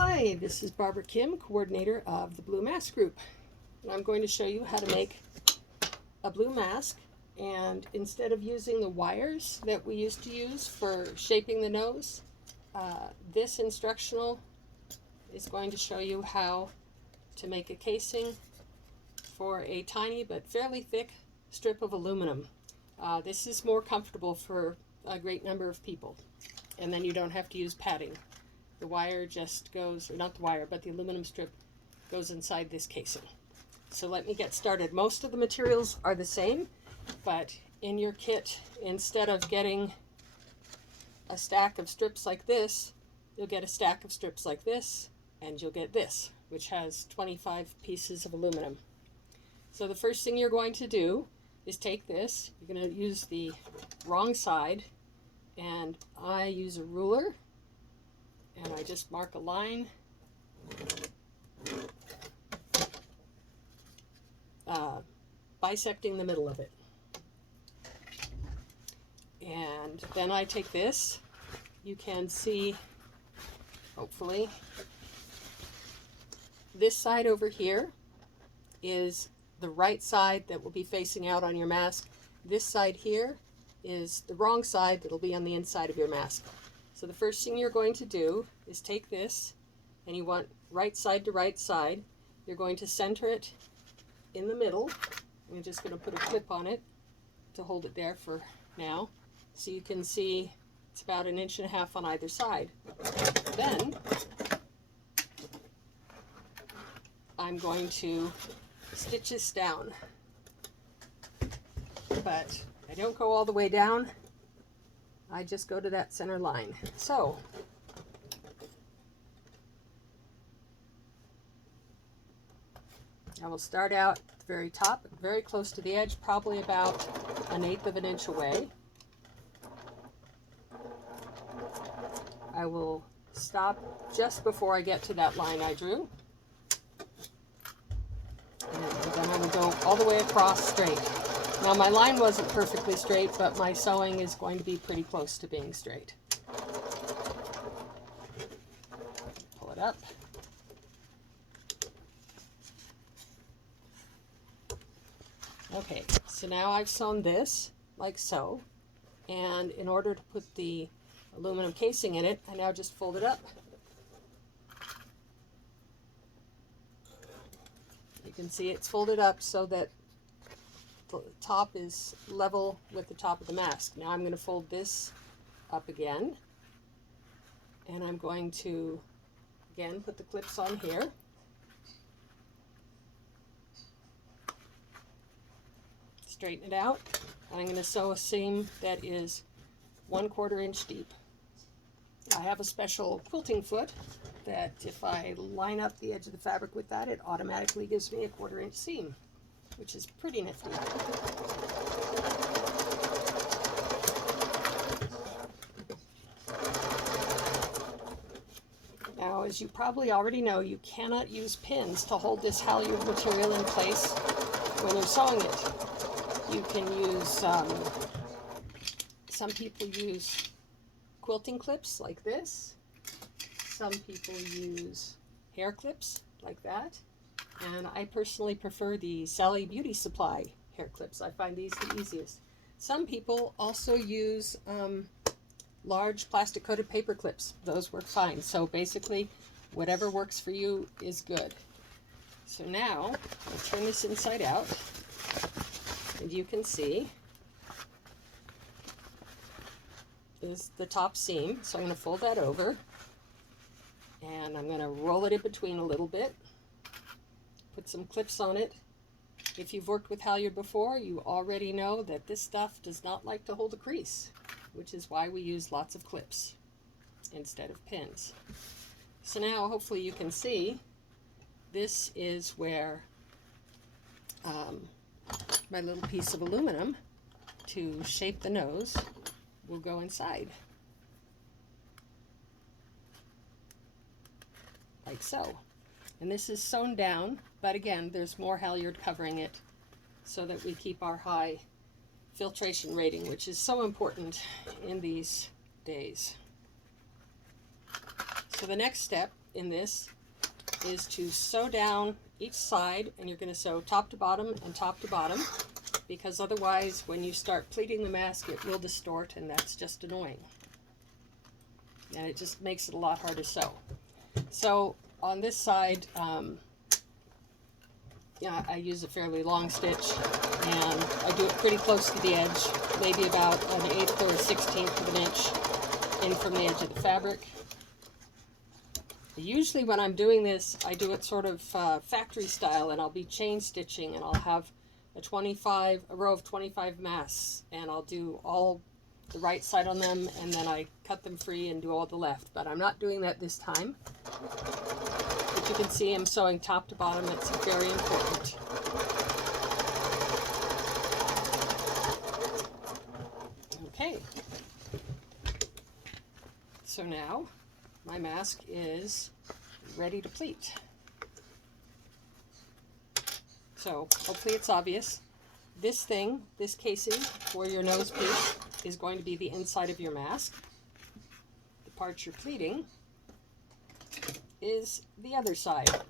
Hi, this is Barbara Kim, coordinator of the Blue Mask Group. And I'm going to show you how to make a blue mask. And instead of using the wires that we used to use for shaping the nose, this instructional is going to show you how to make a casing for a tiny but fairly thick strip of aluminum. This is more comfortable for a great number of people. And then you don't have to use padding. The wire just goes, or not the wire, but the aluminum strip goes inside this casing. So let me get started. Most of the materials are the same, but in your kit, instead of getting a stack of strips like this, you'll get a stack of strips like this, and you'll get this, which has 25 pieces of aluminum. So the first thing you're going to do is take this. You're going to use the wrong side, and I use a ruler. And I just mark a line, bisecting the middle of it. And then I take this. You can see, hopefully, this side over here is the right side that will be facing out on your mask. This side here is the wrong side that will be on the inside of your mask. So the first thing you're going to do is take this, and you want right side to right side. You're going to center it in the middle. I'm just going to put a clip on it to hold it there for now. So you can see it's about 1.5 inches on either side. Then I'm going to stitch this down. But I don't go all the way down. I just go to that center line. So I will start out at the very top, very close to the edge, probably about 1/8 of an inch away. I will stop just before I get to that line I drew. And then I will go all the way across straight. Now my line wasn't perfectly straight, but my sewing is going to be pretty close to being straight. Pull it up. Okay, so now I've sewn this like so, and in order to put the aluminum casing in it, I now just fold it up. You can see it's folded up so that the top is level with the top of the mask. Now I'm going to fold this up again, and I'm going to again put the clips on here. Straighten it out, and I'm going to sew a seam that is 1/4 inch deep. I have a special quilting foot that if I line up the edge of the fabric with that, it automatically gives me a 1/4 inch seam, which is pretty nifty. Now, as you probably already know, you cannot use pins to hold this halyard material in place when you're sewing it. You can use, some people use quilting clips like this. Some people use hair clips like that. And I personally prefer the Sally Beauty Supply hair clips. I find these the easiest. Some people also use large plastic coated paper clips. Those work fine. So basically, whatever works for you is good. So now, I'll turn this inside out, and you can see is the top seam. So I'm going to fold that over, and I'm going to roll it in between a little bit. Put some clips on it. If you've worked with halyard before, you already know that this stuff does not like to hold a crease, which is why we use lots of clips instead of pins. So now hopefully you can see this is where my little piece of aluminum to shape the nose will go inside, like so. And this is sewn down, but again, there's more halyard covering it so that we keep our high filtration rating, which is so important in these days. So the next step in this is to sew down each side, and you're going to sew top to bottom and top to bottom, because otherwise when you start pleating the mask it will distort, and that's just annoying, and it just makes it a lot harder to sew. So on this side, yeah, I use a fairly long stitch, and I do it pretty close to the edge, maybe about an 1/8 or a 1/16 of an inch in from the edge of the fabric. Usually when I'm doing this, I do it sort of factory style, and I'll be chain stitching, and I'll have a row of 25 masks, and I'll do all the right side on them, and then I cut them free and do all the left. But I'm not doing that this time. But you can see I'm sewing top to bottom. It's very important. Okay. So now my mask is ready to pleat. So hopefully it's obvious. This thing, this casing for your nose piece, is going to be the inside of your mask. The part you're pleating is the other side.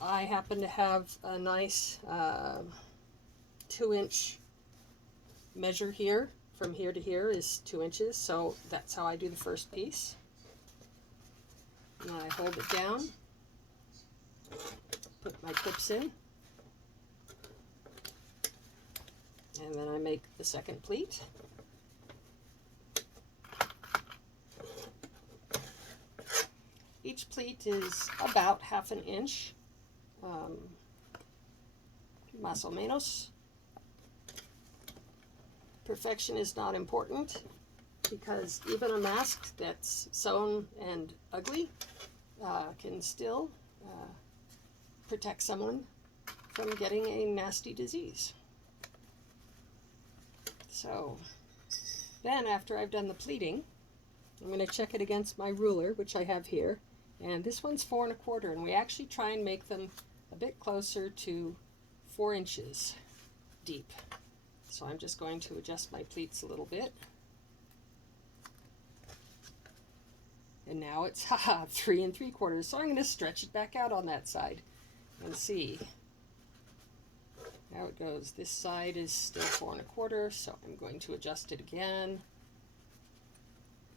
I happen to have a nice 2-inch measure here. From here to here is 2 inches, so that's how I do the first piece. And I hold it down, put my clips in, and then I make the second pleat. Each pleat is about 1/2 inch, más o menos. Perfection is not important, because even a mask that's sewn and ugly can still protect someone from getting a nasty disease. So then, after I've done the pleating, I'm going to check it against my ruler, which I have here, and this one's 4 1/4, and we actually try and make them a bit closer to 4 inches deep. So I'm just going to adjust my pleats a little bit. And now it's 3 3/4. So I'm going to stretch it back out on that side and see how it goes. This side is still 4 1/4, so I'm going to adjust it again,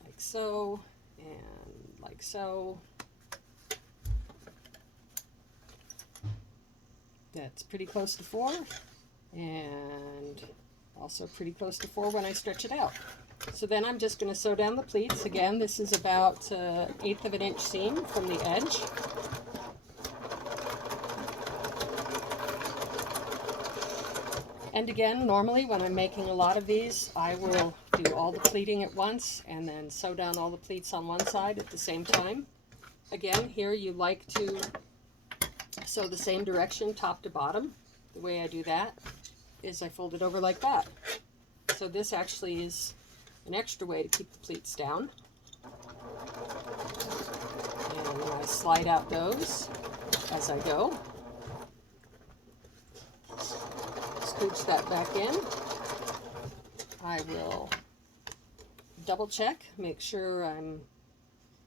like so, and like so. That's pretty close to 4, and also pretty close to 4 when I stretch it out. So then I'm just going to sew down the pleats. Again, this is about 1/8 of an inch seam from the edge. And again, normally when I'm making a lot of these, I will do all the pleating at once and then sew down all the pleats on one side at the same time. Again, here you like to sew the same direction, top to bottom. The way I do that is I fold it over like that. So this actually is an extra way to keep the pleats down. And then I slide out those as I go. Scooch that back in. I will double check, make sure I'm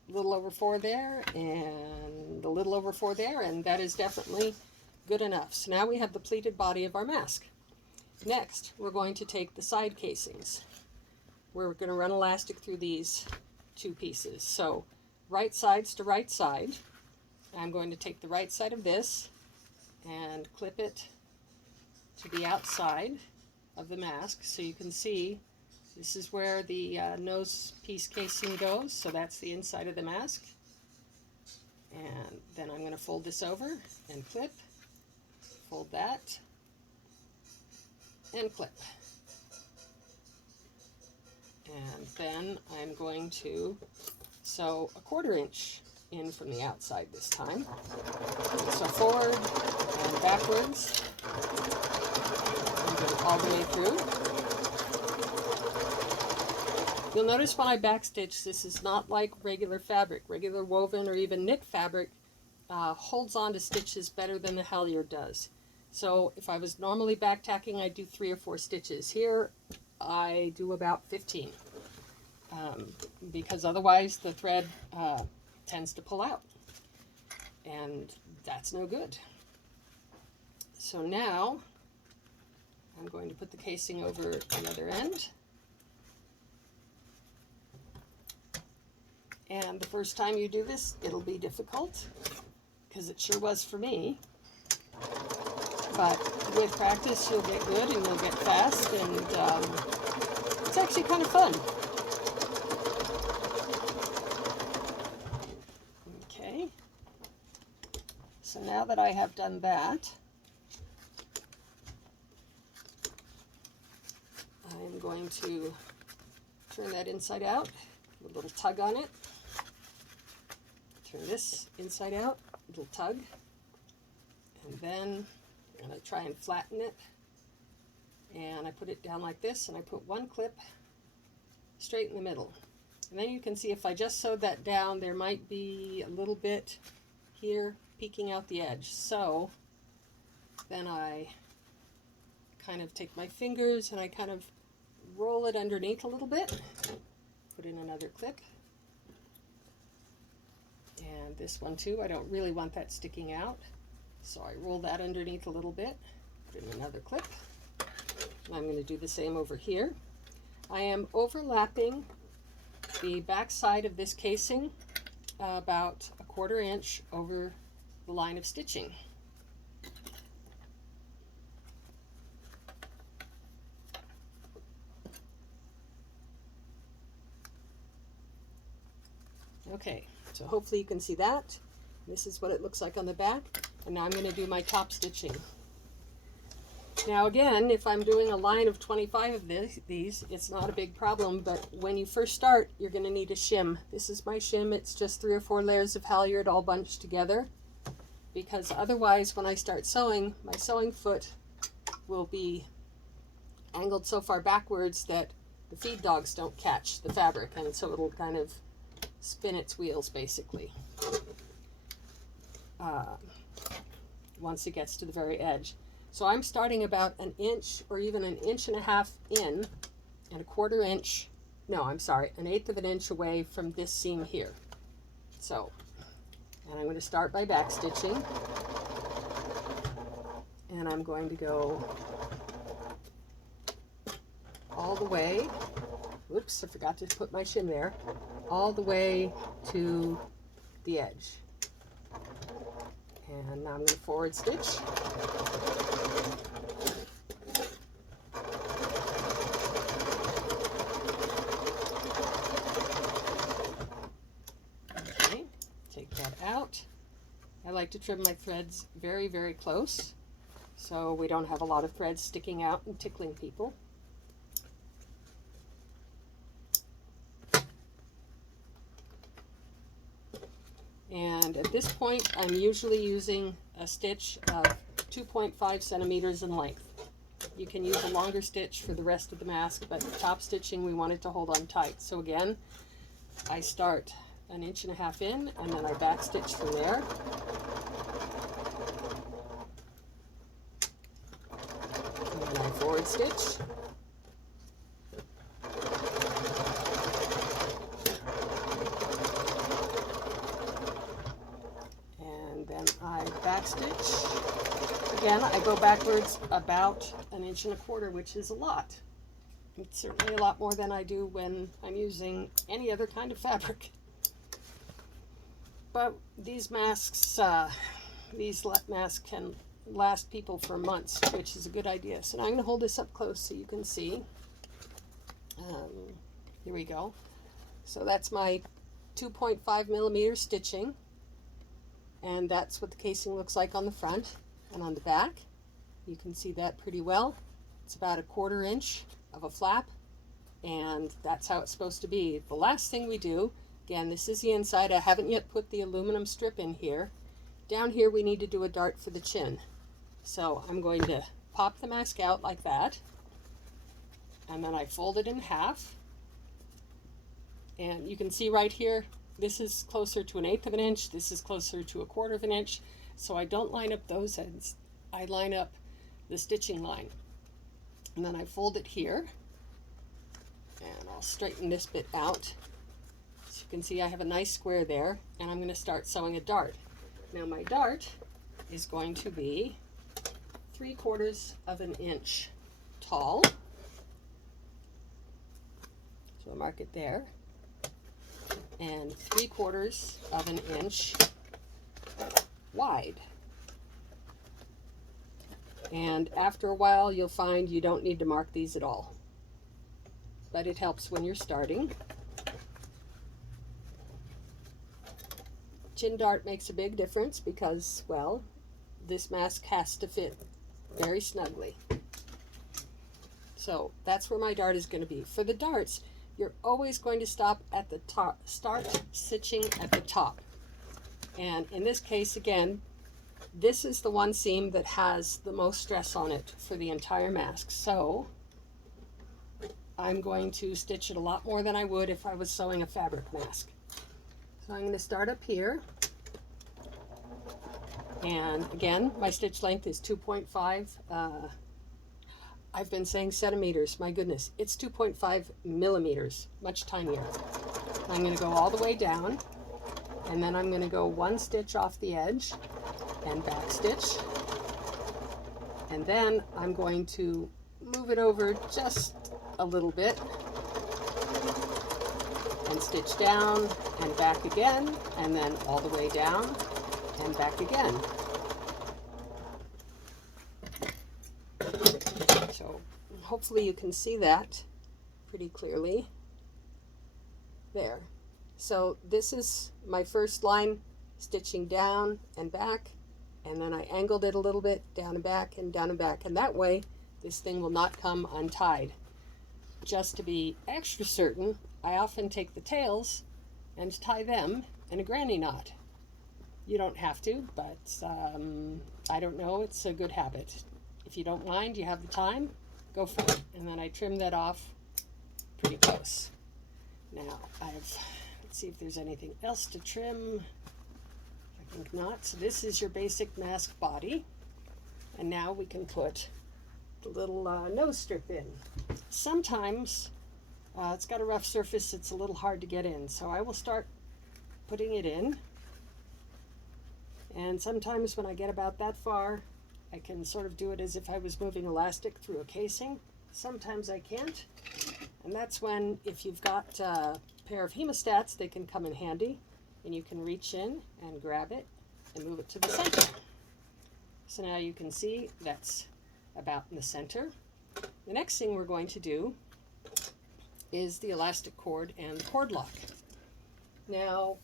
a little over 4 there and a little over 4 there, and that is definitely good enough. So now we have the pleated body of our mask. Next, we're going to take the side casings. We're going to run elastic through these 2 pieces. So right sides to right side. I'm going to take the right side of this and clip it to the outside of the mask, so you can see this is where the nose piece casing goes, so that's the inside of the mask. And then I'm going to fold this over and clip, fold that, and clip. And then I'm going to sew a 1/4 inch in from the outside this time. So forward and backwards, and go all the way through. You'll notice when I backstitch, this is not like regular fabric. Regular woven or even knit fabric holds on to stitches better than the halyard does. So if I was normally back tacking, I'd do 3 or 4 stitches. Here, I do about 15, because otherwise the thread tends to pull out. and that's no good. So now I'm going to put the casing over the other end. And the first time you do this, it'll be difficult, because it sure was for me. But with practice, you'll get good and you'll get fast, and it's actually kind of fun. Okay. So now that I have done that, I'm going to turn that inside out, a little tug on it. Turn this inside out, a little tug, and then I'm going to try and flatten it. And I put it down like this, and I put one clip straight in the middle. And then you can see if I just sewed that down, there might be a little bit here peeking out the edge. So then I kind of take my fingers and I kind of roll it underneath a little bit, put in another clip. And this one too, I don't really want that sticking out. So I roll that underneath a little bit, put in another clip. And I'm going to do the same over here. I am overlapping the back side of this casing about 1/4 inch over the line of stitching. Okay, so hopefully you can see that. This is what it looks like on the back. And now I'm going to do my top stitching. Now again, if I'm doing a line of 25 of these, it's not a big problem, but when you first start, you're going to need a shim. This is my shim. It's just 3 or 4 layers of halyard all bunched together, because otherwise when I start sewing, my sewing foot will be angled so far backwards that the feed dogs don't catch the fabric, and so it'll kind of spin its wheels basically once it gets to the very edge. So I'm starting about 1 inch or even 1.5 inches in, and 1/4 inch, no, I'm sorry, 1/8 of an inch away from this seam here. So, and I'm going to start by back stitching, and I'm going to go all the way, whoops, I forgot to put my shim there, all the way to the edge. And now I'm going to forward stitch. Okay, take that out. I like to trim my threads very, very close, so we don't have a lot of threads sticking out and tickling people. And at this point, I'm usually using a stitch of 2.5 centimeters in length. You can use a longer stitch for the rest of the mask, but top stitching, we want it to hold on tight. So again, I start 1.5 inches in, and then I back stitch from there. And then I forward stitch. Then I back stitch. Again, I go backwards about 1.25 inches, which is a lot. It's certainly a lot more than I do when I'm using any other kind of fabric. But these masks, can last people for months, which is a good idea. So now I'm going to hold this up close so you can see. Here we go. So that's my 2.5 millimeter stitching. And that's what the casing looks like on the front and on the back. You can see that pretty well. It's about 1/4 inch of a flap, and that's how it's supposed to be. The last thing we do, again, this is the inside. I haven't yet put the aluminum strip in here. Down here we need to do a dart for the chin. So I'm going to pop the mask out like that, and then I fold it in half. And you can see right here, this is closer to 1/8 of an inch, this is closer to 1/4 of an inch, so I don't line up those ends. I line up the stitching line. And then I fold it here, and I'll straighten this bit out. So you can see I have a nice square there, and I'm going to start sewing a dart. Now my dart is going to be 3/4 of an inch tall. So I'll mark it there. And 3/4 of an inch wide. And after a while, you'll find you don't need to mark these at all. But it helps when you're starting. Chin dart makes a big difference because, well, this mask has to fit very snugly. So that's where my dart is going to be. For the darts, you're always going to stop at the top, start stitching at the top. And in this case, again, this is the one seam that has the most stress on it for the entire mask. So I'm going to stitch it a lot more than I would if I was sewing a fabric mask. So I'm going to start up here. And again, my stitch length is 2.5. I've been saying centimeters. My goodness, it's 2.5 millimeters, much tinier. I'm going to go all the way down, and then I'm going to go one stitch off the edge and back stitch. And then I'm going to move it over just a little bit and stitch down and back again, and then all the way down and back again. So hopefully you can see that pretty clearly there. So this is my first line, stitching down and back, and then I angled it a little bit, down and back and down and back, and that way this thing will not come untied. Just to be extra certain, I often take the tails and tie them in a granny knot. You don't have to, but I don't know, it's a good habit. If you don't mind, you have the time, go for it. And then I trim that off pretty close. Now let's see if there's anything else to trim. I think not. So this is your basic mask body. And now we can put the little nose strip in. Sometimes it's got a rough surface, it's a little hard to get in. So I will start putting it in. And sometimes when I get about that far, I can sort of do it as if I was moving elastic through a casing. Sometimes I can't. And that's when, if you've got a pair of hemostats, they can come in handy. And you can reach in and grab it and move it to the center. So now you can see that's about in the center. The next thing we're going to do is the elastic cord and the cord lock. Now,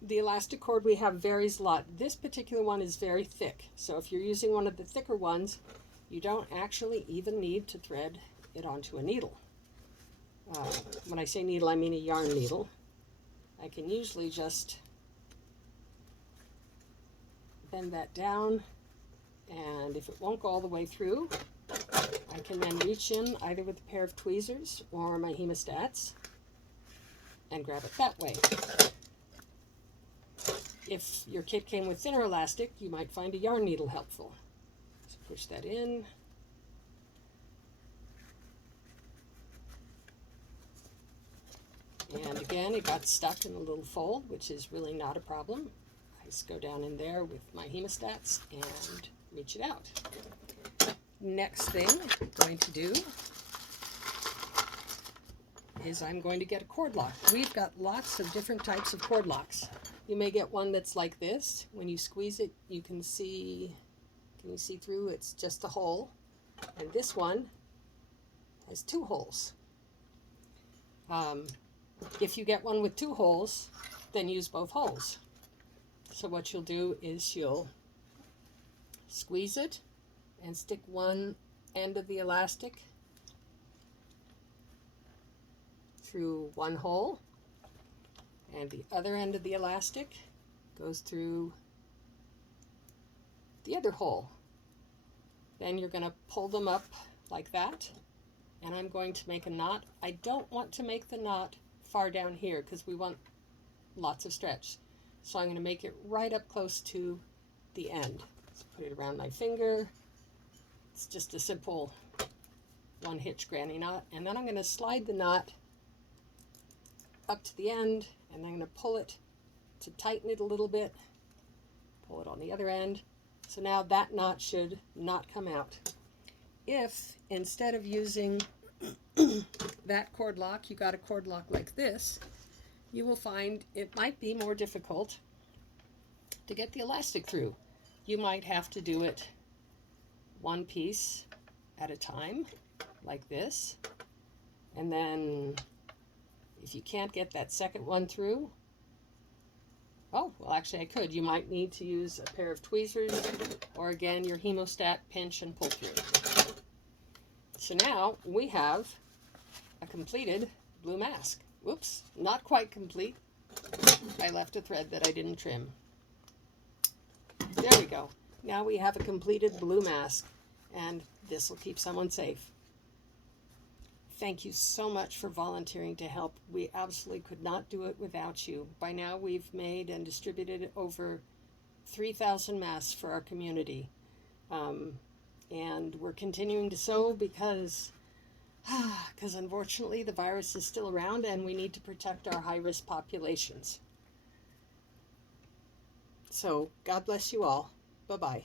the elastic cord we have varies a lot. This particular one is very thick, so if you're using one of the thicker ones, you don't actually even need to thread it onto a needle. When I say needle, I mean a yarn needle. I can usually just bend that down, and if it won't go all the way through, I can then reach in either with a pair of tweezers or my hemostats and grab it that way. If your kit came with thinner elastic, you might find a yarn needle helpful. So push that in. And again, it got stuck in a little fold, which is really not a problem. I just go down in there with my hemostats and reach it out. Next thing I'm going to do is I'm going to get a cord lock. We've got lots of different types of cord locks. You may get one that's like this. When you squeeze it, you can see through? It's just a hole. And this one has 2 holes. If you get one with 2 holes, then use both holes. So what you'll do is you'll squeeze it and stick one end of the elastic through one hole, and the other end of the elastic goes through the other hole. Then you're going to pull them up like that, and I'm going to make a knot. I don't want to make the knot far down here because we want lots of stretch. So I'm going to make it right up close to the end. So put it around my finger. It's just a simple one hitch granny knot, and then I'm going to slide the knot up to the end, and I'm going to pull it to tighten it a little bit, Pull it on the other end. So now that knot should not come out. If instead of using that cord lock, you got a cord lock like this, you will find it might be more difficult to get the elastic through. You might have to do it one piece at a time, like this. And then if you can't get that second one through, oh, well, actually I could. You might need to use a pair of tweezers or again your hemostat pinch and pull through. So now we have a completed blue mask. Whoops, not quite complete. I left a thread that I didn't trim. There we go. Now we have a completed blue mask, and this will keep someone safe. Thank you so much for volunteering to help. We absolutely could not do it without you. By now we've made and distributed over 3,000 masks for our community. And we're continuing to sew because unfortunately the virus is still around and we need to protect our high-risk populations. So God bless you all. Bye-bye.